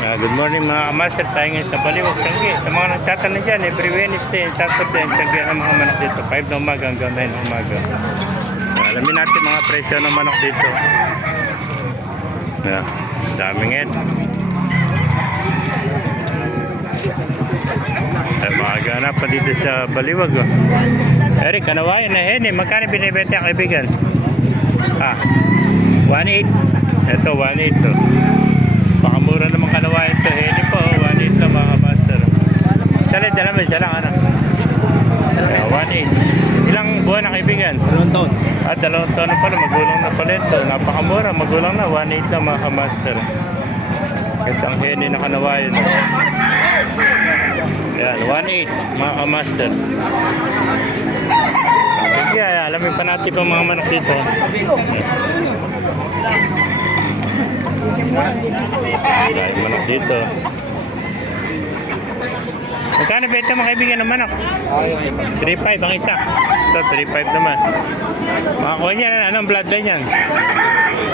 Good morning mga kamaster, tayo ngayon sa Baliwag, Tiangge. Sa mga nagtatanong dyan, every Wednesday, Saturday, Tiangge ang mga manok dito. 5 ng umaga hanggang 9 ng umaga. Alamin natin mga presyo ng manok dito. Daming head. Mga pa dito sa Baliwag. Eric, kanawayan na hen eh. Magkano binibenta ang kaibigan? 1.8. Ito, 1.8 to. Pakamura naman kanawayan to. Hen po, 1.8 to mga master. Salit na naman, siya lang ano. 1.8. Ilang buwan na kaibigan? 2 taon. 2 taon na pala, magulang na pala ito. Napakamura, magulang na, 1.8 lang mga master. Ito ang hen na kanawayan. Yan, 1.8 mga master. Yeah, alamin pa natin pa mga manok dito. Dahil manok dito. Magkano benta mo kaibigan ng manok? 3.5 ang isa. Ito, 3.5 naman. Makakuha niyan, anong bloodline yan?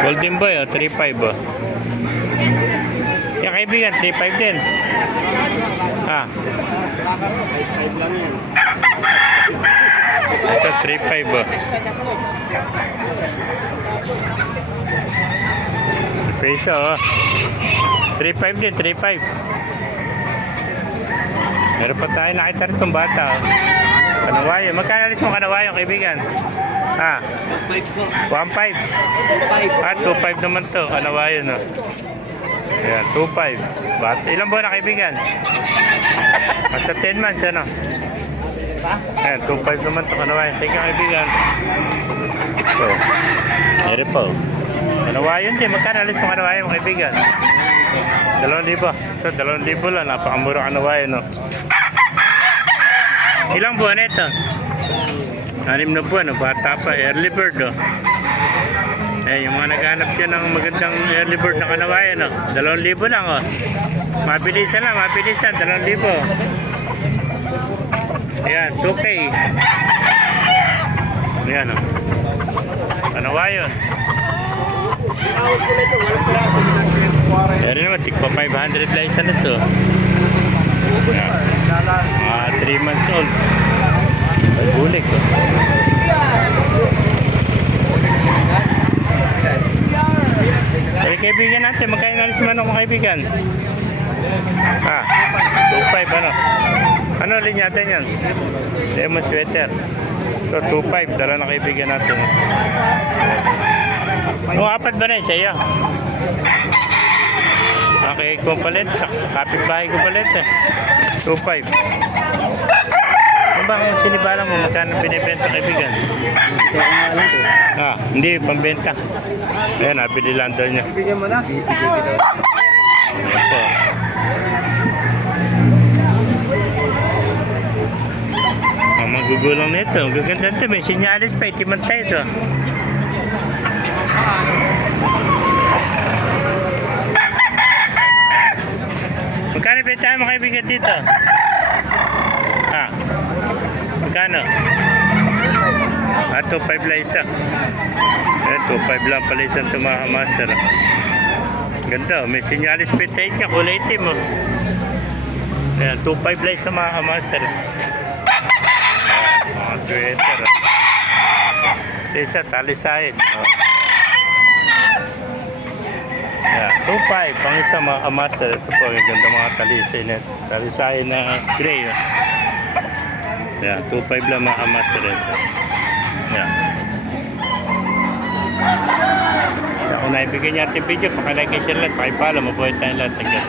Golden Boy, 3.5 oh. Yan kaibigan, 3.5 din. 5 lang yan. Ito, 3.5 oh. Peso oh. 3.5 din, 3.5. Meron pa tayo nakita rin itong bata oh. Kanawayo. Magkano alis mo kanawayo kaibigan? 1.5. 2.5 naman to. Kanawayo no. Ayan, 2.5. Bata. Ilang buwan na kaibigan? Sa 10 months ano? Ayan, 2.5 naman to kanawayo. Thank you kaibigan. So, meron po. Kanawayo din. Magkano alis mo kanawayo kaibigan? 2,000. Ito, 2,000 lang. Napakamura kanawayo no. Ilang buwan ito? 6 na buwan, bata pa, early bird oh. Yung mga naghanap dyan ng magandang early bird na kanawayan oh. 2,000 lang oh. Mabilisan lang, 2,000. Ayan, 2K. Ayan oh. Kanawayan. Ayan naman, tigpa 500 lang isa na to. 3 months old. Ay, bulik oh. Ay, kaibigan natin, magkain alis manok mga kaibigan? 2.5 ano? Ano linyatan yan? Lemon sweater. So 2.5, dala na kaibigan natin. Apat ba na yun sa iyo? Okay, kumpalit. Sa kapitbahay kumpalit eh. 2.5. Ano ba ang sinibalang mo? Magkano binibenta kaibigan? Hindi, pambenta. Ayan, nabili lang doon niya. Bigyan mo na. Ayan po. Ang magugulang nito. Ang gaganda nito. May sinyalis pa. Itimantay ito. Magkano bentahan mo kaibigan dito? Magkano? 2.5 lang isa. 2.5 lang pala isang tumahamaster. Ganda, may sinyalis petay niya, kulay itim oh. Ayan, 2.5 lang isa mga hamaster. Mga sweater oh. Isa, talisahin oh. Ayan, 2.5 pang isa mga hamaster. Ito po, yung ganda mga talisahin na gray oh. Ayan, 2.5 lang mga hamaster. Ayan. Kung naibigyan niya ating video, pakilike, share lahat, pakipala, mabuhay tayong lahat. Nag-get